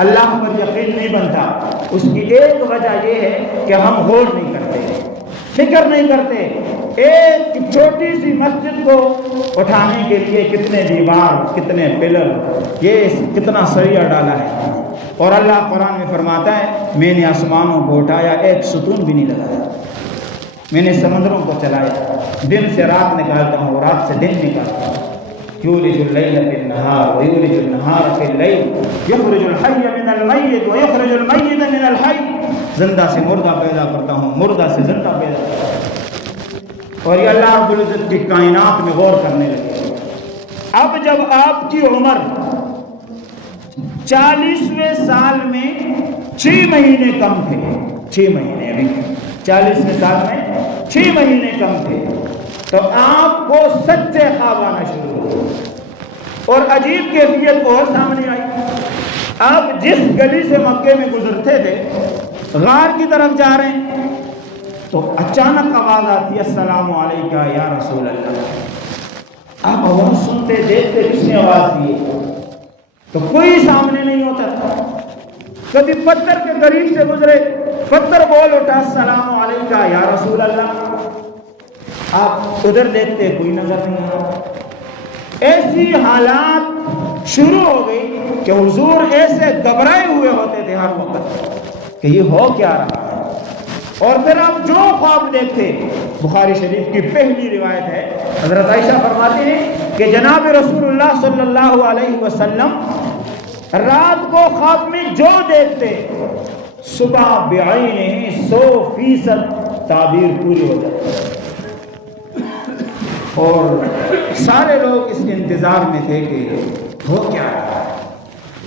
اللہ پر یقین نہیں بنتا، اس کی ایک وجہ یہ ہے کہ ہم غور نہیں کرتے، فکر نہیں کرتے۔ ایک چھوٹی سی مسجد کو اٹھانے کے لیے کتنے دیوار، کتنے پلر، یہ کتنا سریہ ڈالا ہے، اور اللہ قرآن میں فرماتا ہے میں نے آسمانوں کو اٹھایا، ایک ستون بھی نہیں لگایا، میں نے سمندروں کو چلایا، دن سے رات نکالتا ہوں، رات سے دن نکالتا ہوں، یولج اللیل فی النہار ویولج النہار فی اللیل یخرج الحی من المیت ویخرج المیت من الحی، زندہ سے مردہ پیدا کرتا ہوں، مردہ سے زندہ پیدا کرتا ہوں۔ اور یہ اللہ رب العزت کی کائنات میں غور کرنے لگے۔ اب جب آپ کی عمر 40ویں سال میں 6 مہینے کم تھے، 6 مہینے، ابھی 40ویں سال میں 6 مہینے کم تھے، تو آپ کو سچے خواب آنا شروع ہوئے، اور عجیب کیفیت اور سامنے آئی۔ آپ جس گلی سے مکے میں گزرتے تھے، غار کی طرف جا رہے ہیں، تو اچانک آواز آتی ہے السلام علیکم یا رسول اللہ۔ آپ آواز سنتے دیکھتے کس نے آواز دی، تو کوئی سامنے نہیں ہوتا تھا۔ کبھی پتھر کے قریب سے گزرے، پتھر بول اٹھا السلام علیکم یا رسول اللہ۔ آپ ادھر دیکھتے کوئی نظر نہیں آتا۔ ایسی حالات شروع ہو گئی کہ حضور ایسے گھبرائے ہوئے ہوتے تھے ہر وقت کہ یہ ہو کیا رہا ہے۔ اور پھر آپ جو خواب دیکھتے، بخاری شریف کی پہلی روایت ہے، حضرت عائشہ فرماتی ہیں کہ جناب رسول اللہ صلی اللہ علیہ وسلم رات کو خواب میں جو دیکھتے، صبح بعینہ 100% تعبیر پوری ہو جاتی، اور سارے لوگ اس انتظار میں تھے کہ ہو کیا رہا ہے۔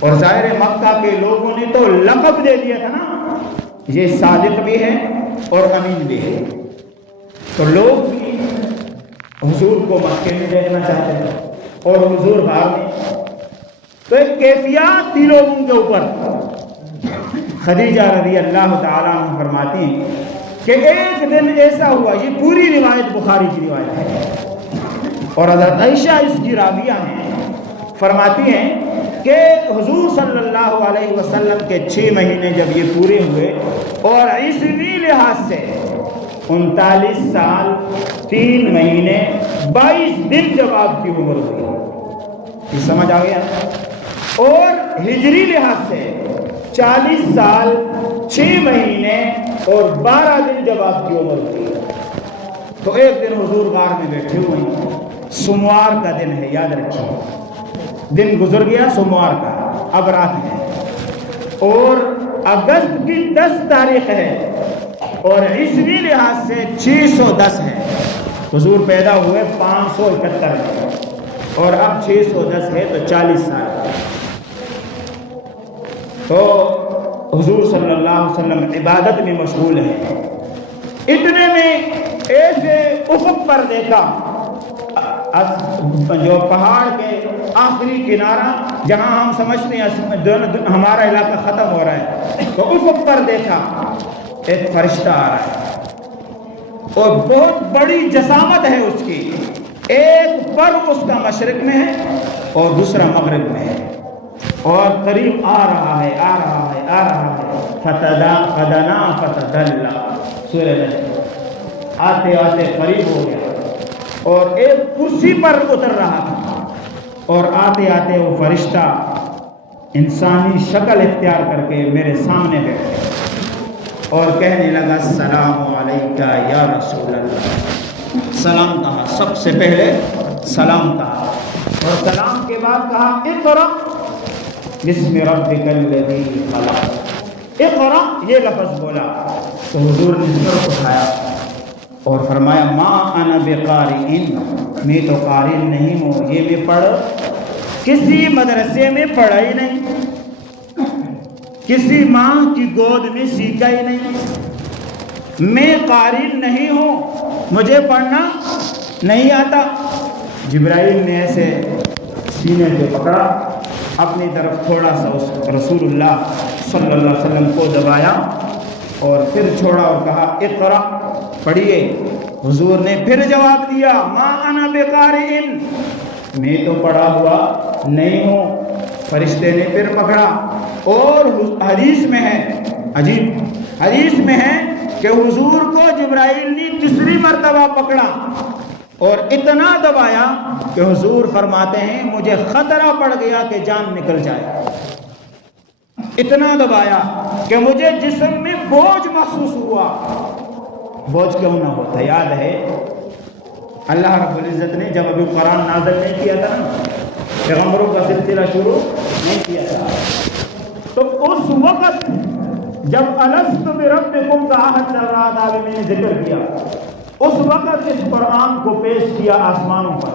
اور ظاہر مکہ کے لوگوں نے تو لقب دے دیا تھا نا، یہ صادق بھی ہے اور امین بھی ہے، تو لوگ بھی حضور کو مکے میں دیکھنا چاہتے ہیں اور حضور غار میں۔ تو ایک کیفیات تھی لوگوں کے اوپر۔ خدیجہ رضی اللہ تعالیٰ عنہ فرماتی ہیں کہ ایک دن ایسا ہوا، یہ پوری روایت بخاری کی روایت ہے، اور حضرت عائشہ اس کی راویہ ہیں، فرماتی ہیں کہ حضور صلی اللہ علیہ وسلم کے 6 مہینے جب یہ پورے ہوئے، اور عیسوی لحاظ سے 39 سال 3 مہینے 22 دن جب آپ کی عمر ہوئی، یہ سمجھ آ گیا، اور ہجری لحاظ سے 40 سال 6 مہینے اور 12 دن جب آپ کی عمر ہوئی، تو ایک دن حضور غار میں بیٹھے ہوئے ہیں، سوموار کا دن ہے، یاد رکھیے، دن گزر گیا سوموار کا، اب رات ہے، اور اگست کی 10 تاریخ ہے، اور عیسوی لحاظ سے 610 ہے۔ حضور پیدا ہوئے 571 میں، اور اب 610 ہے، تو 40 سال۔ تو حضور صلی اللہ علیہ وسلم عبادت میں مشغول ہیں، اتنے میں ایسے افق پر دیکھا، جو پہاڑ کے آخری کنارہ جہاں ہم سمجھتے ہیں ہمارا علاقہ ختم ہو رہا ہے، تو افق پر دیکھا ایک فرشتہ آ رہا ہے، اور بہت بڑی جسامت ہے اس کی، ایک پر اس کا مشرق میں ہے اور دوسرا مغرب میں ہے، اور قریب آ رہا ہے، آ رہا ہے، آ رہا ہے، فدنا فتدلا، سورہ نجم، آتے آتے قریب ہو گیا، اور ایک کرسی پر اتر رہا تھا، اور آتے آتے وہ فرشتہ انسانی شکل اختیار کر کے میرے سامنے بیٹھے اور کہنے لگا السلام علیکہ یا رسول اللہ۔ سلام کہا، سب سے پہلے سلام کہا، اور سلام کے بعد کہا اقرأ بسم ربک الذی خلق، اقرأ یہ لفظ بولا، تو حضور نے سر اٹھایا اور فرمایا ما انا بقارئ، میں تو قاری نہیں ہوں، یہ میں پڑھ کسی مدرسے میں پڑھا ہی نہیں، کسی ماں کی گود میں سیکھا ہی نہیں، میں قاری نہیں ہوں، مجھے پڑھنا نہیں آتا۔ جبرائیل نے ایسے سینے سے پکڑا، اپنی طرف تھوڑا سا اس رسول اللہ صلی اللہ علیہ وسلم کو دبایا، اور پھر چھوڑا اور کہا اقرأ، پڑھیے۔ حضور نے پھر جواب دیا ما انا بقارئ، میں تو پڑھا ہوا نہیں ہوں۔ فرشتے نے پھر پکڑا اور حدیث میں ہے، عجیب حدیث میں ہے کہ حضور کو جبرائیل نے تیسری مرتبہ پکڑا اور اتنا دبایا کہ حضور فرماتے ہیں مجھے خطرہ پڑ گیا کہ جان نکل جائے، اتنا دبایا کہ مجھے جسم میں بوجھ محسوس ہوا۔ بوجھ کیوں نہ ہوتا؟ یاد ہے اللہ رب العزت نے جب ابھی قرآن نازل نہیں کیا تھا نا، پیغمبروں کا سلسلہ شروع نہیں کیا تھا، تو اس وقت جب الست بربکم کا عہد چل رہا تھا، ابھی میں نے ذکر کیا، اس وقت اس قرآن کو پیش کیا آسمانوں پر،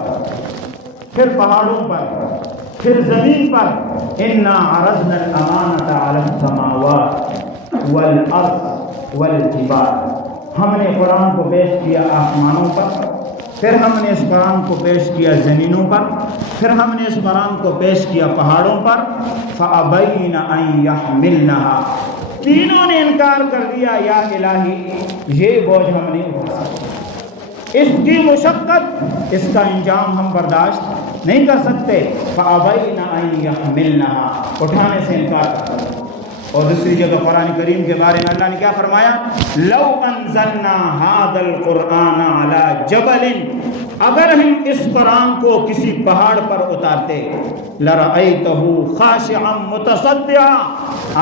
پھر پہاڑوں پر، پھر زمین پر۔ انا عرضنا الامانة على السماوات والارض والجبال، ہم نے قرآن کو پیش کیا آسمانوں پر، پھر ہم نے اس قرآن کو پیش کیا زمینوں پر، پھر ہم نے اس قرآن کو پیش کیا پہاڑوں پر۔ فَأَبَيْنَ أَن يَحْمِلْنَهَا، تینوں نے انکار کر دیا، یا الہی یہ بوجھ ہم نہیں اٹھا سکتے، اس کی مشقت، اس کا انجام ہم برداشت نہیں کر سکتے۔ فَأَبَيْنَ أَن يَحْمِلْنَهَا، اٹھانے سے انکار کر دیا۔ اور دوسری جگہ قرآن کریم کے بارے میں اللہ نے کیا فرمایا؟ لو انزلنا هذا القرآن على جبل، اگر ہم اس قرآن کو کسی پہاڑ پر اتارتے، لرأيته خاشعا متصدعا،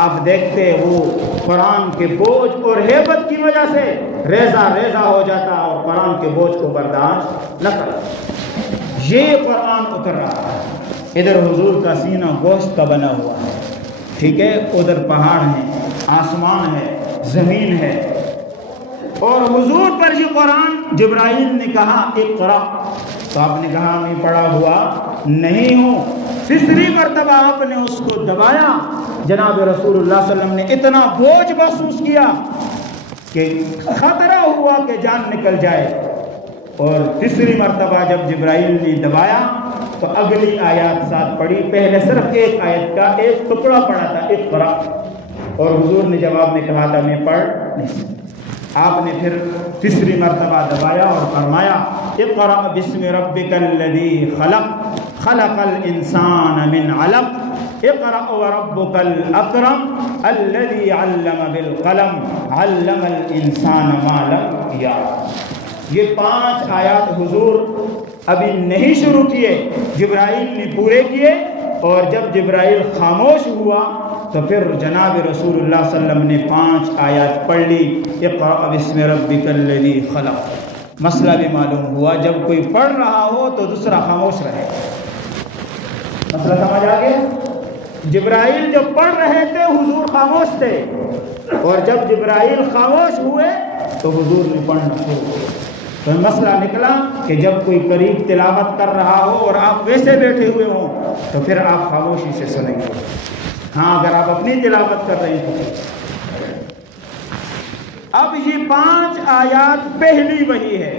آپ دیکھتے وہ قرآن کے بوجھ اور ہیبت کی وجہ سے ریزہ ریزہ ہو جاتا اور قرآن کے بوجھ کو برداشت نہ کرتا۔ یہ قرآن اتر رہا ہے، ادھر حضور کا سینہ گوشت کا بنا ہوا ہے، ٹھیک ہے، ادھر پہاڑ ہے، آسمان ہے، زمین ہے، اور حضور پر یہ قرآن جبرائیل نے کہا اقرا، تو آپ نے کہا میں پڑھا ہوا نہیں ہوں۔ تیسری مرتبہ آپ نے اس کو دبایا، جناب رسول اللہ صلی اللہ علیہ وسلم نے اتنا بوجھ محسوس کیا کہ خطرہ ہوا کہ جان نکل جائے۔ اور تیسری مرتبہ جب جبرائیل نے دبایا تو اگلی آیات ساتھ پڑھی، پہلے صرف ایک آیت کا ایک ٹکڑا پڑھا تھا اقرا، اور حضور نے جواب میں کہا تھا میں پڑھ نہیں سکتا۔ آپ نے پھر تیسری مرتبہ دبایا اور فرمایا اقرأ بسم ربک الذی خلق خلق الانسان من علق اقرأ وربک الاکرم الذی علم بالقلم علم الانسان ما لم یعلم۔ یہ 5 آیات حضور ابھی نہیں شروع کیے، جبرائیل نے پورے کیے، اور جب جبرائیل خاموش ہوا تو پھر جناب رسول اللہ صلی اللہ علیہ وسلم نے 5 آیات پڑھ لی، اقرأ بسم ربک الذی خلق۔ مسئلہ بھی معلوم ہوا، جب کوئی پڑھ رہا ہو تو دوسرا خاموش رہے۔ مسئلہ سمجھ آ گیا؟ جبرائیل جب پڑھ رہے تھے حضور خاموش تھے، اور جب جبرائیل خاموش ہوئے تو حضور نے پڑھنا شروع کیا۔ تو مسئلہ نکلا کہ جب کوئی قریب تلاوت کر رہا ہو اور آپ ویسے بیٹھے ہوئے ہوں تو پھر آپ خاموشی سے سنیں گے، ہاں اگر آپ اپنی تلاوت کر رہے ہیں۔ اب یہ 5 آیات پہلی وحی ہے،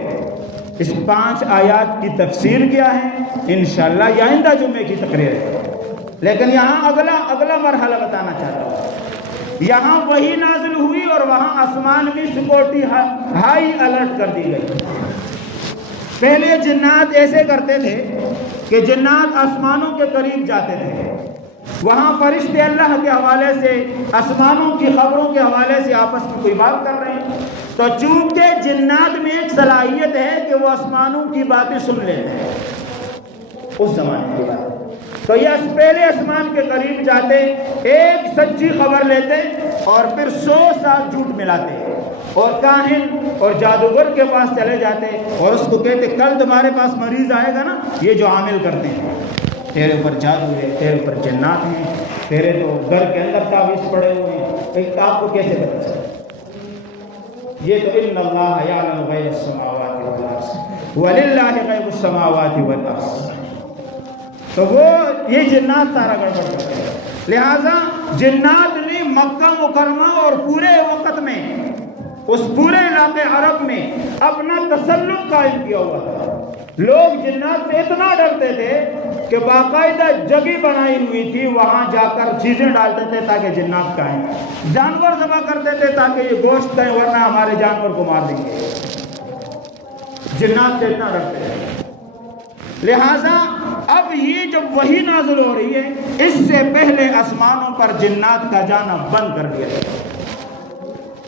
اس 5 آیات کی تفسیر کیا ہے انشاءاللہ یہ آئندہ جمعے کی تقریر ہے، لیکن یہاں اگلا مرحلہ بتانا چاہتا ہوں۔ یہاں وہی نازل ہوئی اور وہاں آسمان میں سیکورٹی ہائی الرٹ کر دی گئی۔ پہلے جنات ایسے کرتے تھے کہ جنات آسمانوں کے قریب جاتے تھے، وہاں فرشتے اللہ کے حوالے سے آسمانوں کی خبروں کے حوالے سے آپس میں کوئی بات کر رہے ہیں، تو چونکہ جنات میں ایک صلاحیت ہے کہ وہ آسمانوں کی باتیں سن لیتے ہیں اس زمانے کی بات، تو یہ پہلے آسمان کے قریب جاتے، ایک سچی خبر لیتے اور پھر 100 سال جھوٹ ملاتے، اور کاہن اور جادوگر کے پاس چلے جاتے اور اس کو کہتے کل تمہارے پاس مریض آئے گا نا، یہ جو عامل کرتے ہیں تیرے اوپر جادو ہے، تیرے اوپر جنات ہیں، تیرے تو گھر کے اندر تعویذ پڑے ہوئے ہیں، آپ کو کیسے پتہ چلے؟ یہ تو ان اللہ یعلم غیب السماوات والارض وللہ غیب السماوات والارض، تو وہ یہ جنات سارا گڑبڑ کرتے ہیں۔ لہذا جنات نے مکہ مکرمہ اور پورے وقت میں اس پورے علاقے عرب میں اپنا تسلط قائم کیا ہوا تھا۔ لوگ جنات سے اتنا ڈرتے تھے کہ باقاعدہ جگہ بنائی ہوئی تھی، وہاں جا کر چیزیں ڈالتے تھے تاکہ جنات کھائیں، جانور ذبح کرتے تھے تاکہ یہ گوشت کھائیں ورنہ ہمارے جانور کو مار دیں گے، جنات سے اتنا ڈرتے تھے۔ لہذا اب اب یہ جب وحی نازل ہو رہی ہے، اس سے پہلے آسمانوں پر جنات کا جانا بند کر دیا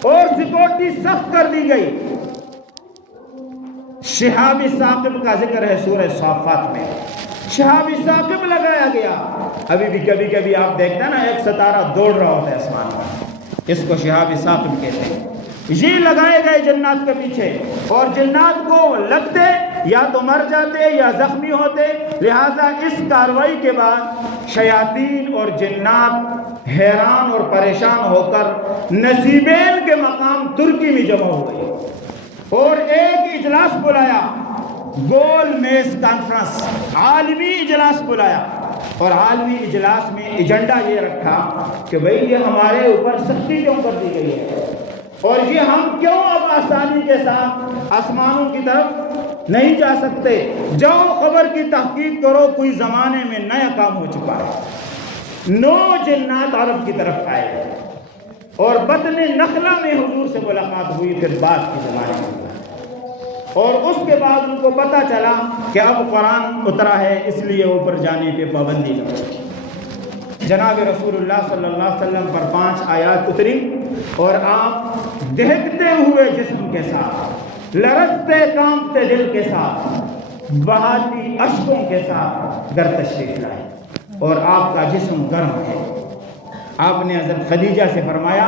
اور سیکورٹی سخت کر دی گئی۔ شہاب ثاقب کا ذکر ہے سورہ صافات میں، شہاب ثاقب لگایا گیا۔ ابھی بھی کبھی کبھی آپ دیکھتے ہیں نا، ایک ستارہ دوڑ رہا ہوتا ہے آسمان پر، اس کو شہاب ثاقب کہتے ہیں۔ یہ لگائے گئے جنات کے پیچھے، اور جنات کو لگتے یا تو مر جاتے یا زخمی ہوتے، لہذا اس کاروائی کے بعد شیاطین اور جنات حیران اور پریشان ہو کر نصیبین کے مقام ترکی میں جمع ہو گئے اور ایک اجلاس بلایا، گول میز کانفرنس، عالمی اجلاس بلایا، اور عالمی اجلاس میں ایجنڈا یہ رکھا کہ بھئی یہ ہمارے اوپر سختی کیوں کر دی گئی ہے، اور یہ ہم کیوں اب آسانی کے ساتھ آسمانوں کی طرف نہیں جا سکتے؟ جاؤ خبر کی تحقیق کرو، کوئی زمانے میں نیا کام ہو چکا ہے۔ 9 جنات عرب کی طرف آئے اور بطن نخلا میں حضور سے ملاقات ہوئی، پھر بعد کے زمانے میں، اور اس کے بعد ان کو پتہ چلا کہ اب قرآن اترا ہے، اس لیے اوپر جانے پہ پابندی لگ چکی۔ جناب رسول اللہ صلی اللہ علیہ وسلم پر 5 آیات اتری اور آپ دہکتے ہوئے جسم کے ساتھ، لرزتے کانپتے دل کے ساتھ، بہاتی اشکوں کے ساتھ گھر تشریف لائے، اور آپ کا جسم گرم ہے۔ آپ نے حضرت خدیجہ سے فرمایا،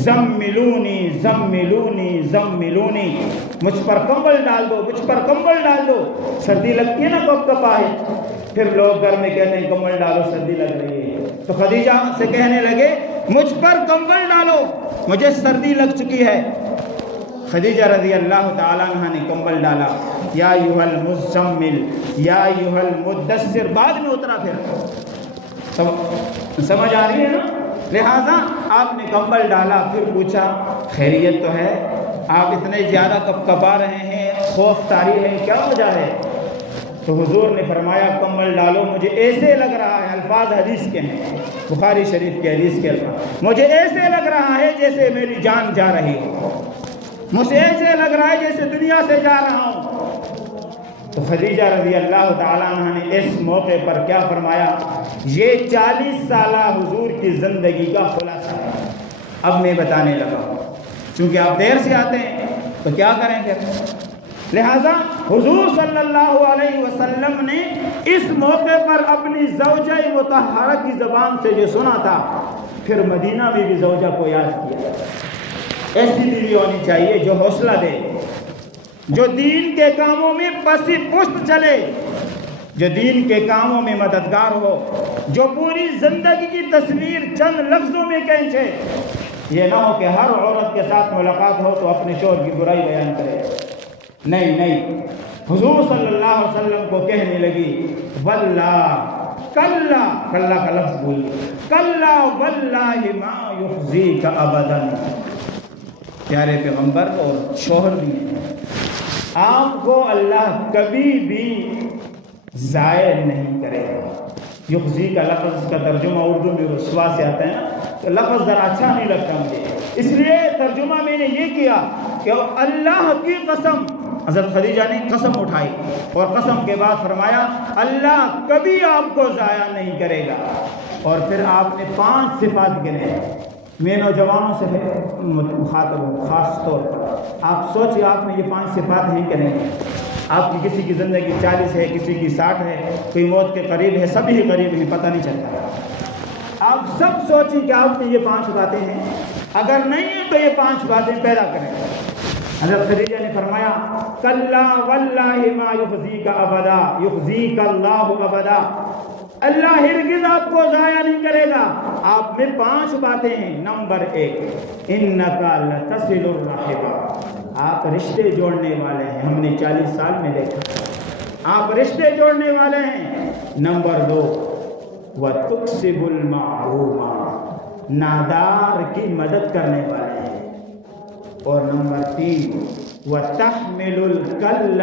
زملونی زملونی زملونی، مجھ پر کمبل ڈال دو، مجھ پر کمبل ڈال دو۔ سردی لگتی ہے نا کب کب آئے، پھر لوگ گھر میں کہتے ہیں کمبل ڈالو سردی لگ رہی ہے، تو خدیجہ سے کہنے لگے مجھ پر کمبل ڈالو، مجھے سردی لگ چکی ہے۔ خدیجہ رضی اللہ تعالیٰ عنہ نے کمبل ڈالا، یا ایھا المزمل یا ایھا المدثر، بعد میں اترا، پھر سمجھ آ رہی ہے نا؟ لہٰذا آپ نے کمبل ڈالا، پھر پوچھا خیریت تو ہے؟ آپ اتنے زیادہ کپکپا رہے ہیں، خوف طاری ہے، کیا وجہ ہے؟ تو حضور نے فرمایا کمبل ڈالو، مجھے ایسے لگ رہا ہے، الفاظ حدیث کے ہیں، بخاری شریف کے حدیث کے الفاظ، مجھے ایسے لگ رہا ہے جیسے میری جان جا رہی ہو، مجھے ایسے لگ رہا ہے جیسے دنیا سے جا رہا ہوں۔ تو خدیجہ رضی اللہ تعالیٰ عنہ نے اس موقع پر کیا فرمایا؟ یہ 40 سالہ حضور کی زندگی کا خلاصہ ہے۔ اب میں بتانے لگا ہوں، چونکہ آپ دیر سے آتے ہیں تو کیا کریں پھر؟ لہذا حضور صلی اللہ علیہ وسلم نے اس موقع پر اپنی زوجہ مطہرہ کی زبان سے جو سنا تھا، پھر مدینہ میں بھی زوجہ کو یاد کیا۔ ایسی بیوی ہونی چاہیے جو حوصلہ دے، جو دین کے کاموں میں پسی پشت چلے، جو دین کے کاموں میں مددگار ہو، جو پوری زندگی کی تصویر چند لفظوں میں کھینچے۔ یہ نہ ہو کہ ہر عورت کے ساتھ ملاقات ہو تو اپنے شوہر کی برائی بیان کرے، نہیں، حضور صلی اللہ علیہ وسلم کو کہنے لگی واللہ، کلا، کلا کا لفظ بولی، کلا واللہ ما یخزیک ابدا۔ پیارے پیغمبر اور شوہر بھی ہیں، آپ کو اللہ کبھی بھی ضائع نہیں کرے گا۔ یخزی کا لفظ کا ترجمہ اردو میں رسوا سے آتا ہے نا، تو لفظ ذرا اچھا نہیں لگتا مجھے، اس لیے ترجمہ میں نے یہ کیا کہ اللہ کی قسم، حضرت خدیجہ نے قسم اٹھائی اور قسم کے بعد فرمایا اللہ کبھی آپ کو ضائع نہیں کرے گا۔ اور پھر آپ نے 5 صفات گنے۔ میں نوجوانوں سے مخاطب ہوں خاص طور پر، آپ سوچیں آپ میں یہ 5 صفات نہیں کریں گے، آپ کی کسی کی زندگی 40 ہے، کسی کی 60 ہے، کوئی موت کے قریب ہے، سبھی قریب ہیں، پتہ نہیں چلتا۔ آپ سب سوچیں کہ آپ میں یہ 5 باتیں ہیں، اگر نہیں ہیں تو یہ 5 باتیں پیدا کریں۔ حضرت خدیجہ نے فرمایا کلا واللہ ما یخزیک ابدا یخزیک اللہ ابدا، اللہ ہرگز آپ کو ضائع نہیں کرے گا۔ آپ میں 5 باتیں ہیں۔ نمبر 1، انکا لتصل الرحم، آپ رشتے جوڑنے والے ہیں، ہم نے 40 سال میں دیکھا، آپ رشتے جوڑنے والے ہیں۔ نمبر 2، وتکسب المعروم، نادار کی مدد کرنے والے ہیں۔ اور نمبر 3، وتحمل الکل،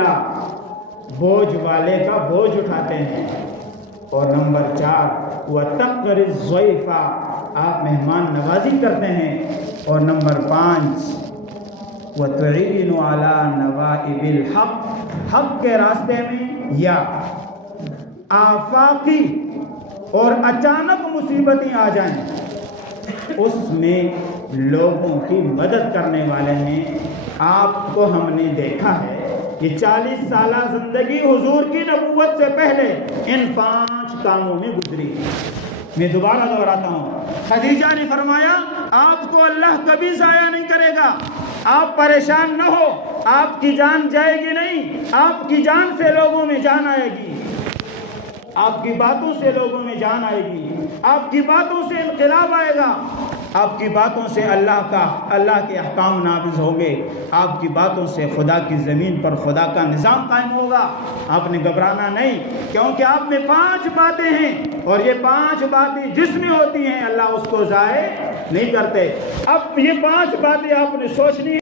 بوجھ والے کا بوجھ اٹھاتے ہیں۔ اور نمبر 4، وتقر الضیف، آپ مہمان نوازی کرتے ہیں۔ اور نمبر 5، وتعین علی نوائب الحق، حق کے راستے میں یا آفاقی اور اچانک مصیبتیں آ جائیں، اس میں لوگوں کی مدد کرنے والے ہیں۔ آپ کو ہم نے دیکھا ہے کہ 40 سالہ زندگی حضور کی نبوت سے پہلے ان 5 کاموں میں گزری۔ میں دوبارہ دہراتا ہوں، خدیجہ نے فرمایا آپ کو اللہ کبھی ضائع نہیں کرے گا، آپ پریشان نہ ہو، آپ کی جان جائے گی نہیں، آپ کی جان سے لوگوں میں جان آئے گی، آپ کی باتوں سے لوگوں میں جان آئے گی، آپ کی باتوں سے انقلاب آئے گا، آپ کی باتوں سے اللہ کے احکام نافذ ہوں گے، آپ کی باتوں سے خدا کی زمین پر خدا کا نظام قائم ہوگا۔ آپ نے گھبرانا نہیں، کیونکہ آپ میں 5 باتیں ہیں، اور یہ 5 باتیں جس میں ہوتی ہیں اللہ اس کو ضائع نہیں کرتے۔ اب یہ 5 باتیں آپ نے سوچنی